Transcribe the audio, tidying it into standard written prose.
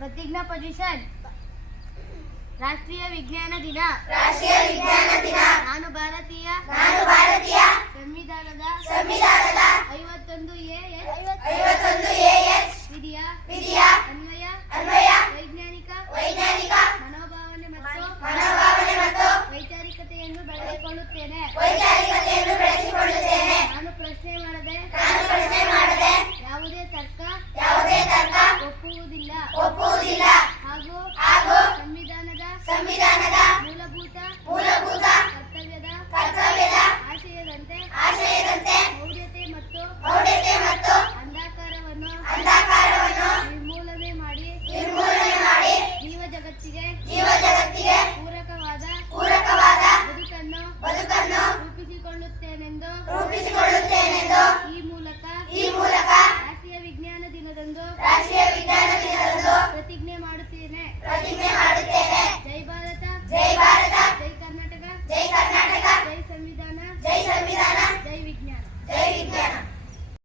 प्रतिज्ञा पोजिशन राष्ट्रीय विज्ञान दिन ನಾನು ಭಾರತೀಯ ಸಂವಿಧಾನದ 51 ವಿಧಿಯ ಅನ್ವಯ ವೈಜ್ಞಾನಿಕ ಮನೋಭಾವನೆ ಮತ್ತು ವೈಚಾರಿಕತೆಯನ್ನು ಬೆಳೆಸಿಕೊಳ್ಳುತ್ತೇನೆ. ನಾನು ಪ್ರಶ್ನೆ ಮಾಡದೆ ಯಾವುದೇ ತರ್ಕ ಒಪ್ಪುವುದಿಲ್ಲ ಹಾಗೂ ಸಂವಿಧಾನದ ಮೂಲಭೂತ ಕರ್ತವ್ಯದ ಆಶಯದಂತೆ ಮೌಢ್ಯತೆ ಮತ್ತು ಅಂಧಕಾರವನ್ನು ನಿರ್ಮೂಲನೆ ಮಾಡಿ ಜೀವ ಜಗತ್ತಿಗೆ ಪೂರಕವಾದ ಬದುಕನ್ನು ರೂಪಿಸಿಕೊಳ್ಳುತ್ತೇನೆಂದು ಈ ಮೂಲಕ ರಾಷ್ಟ್ರೀಯ ವಿಜ್ಞಾನ ದಿನದಂದು ಪ್ರತಿಜ್ಞೆ ಮಾಡುತ್ತೇನೆ. ಜೈ ಭಾರತ, ಜೈ ಕರ್ನಾಟಕ, ಜೈ ಸಂವಿಧಾನ, ಜೈ ವಿಜ್ಞಾನ.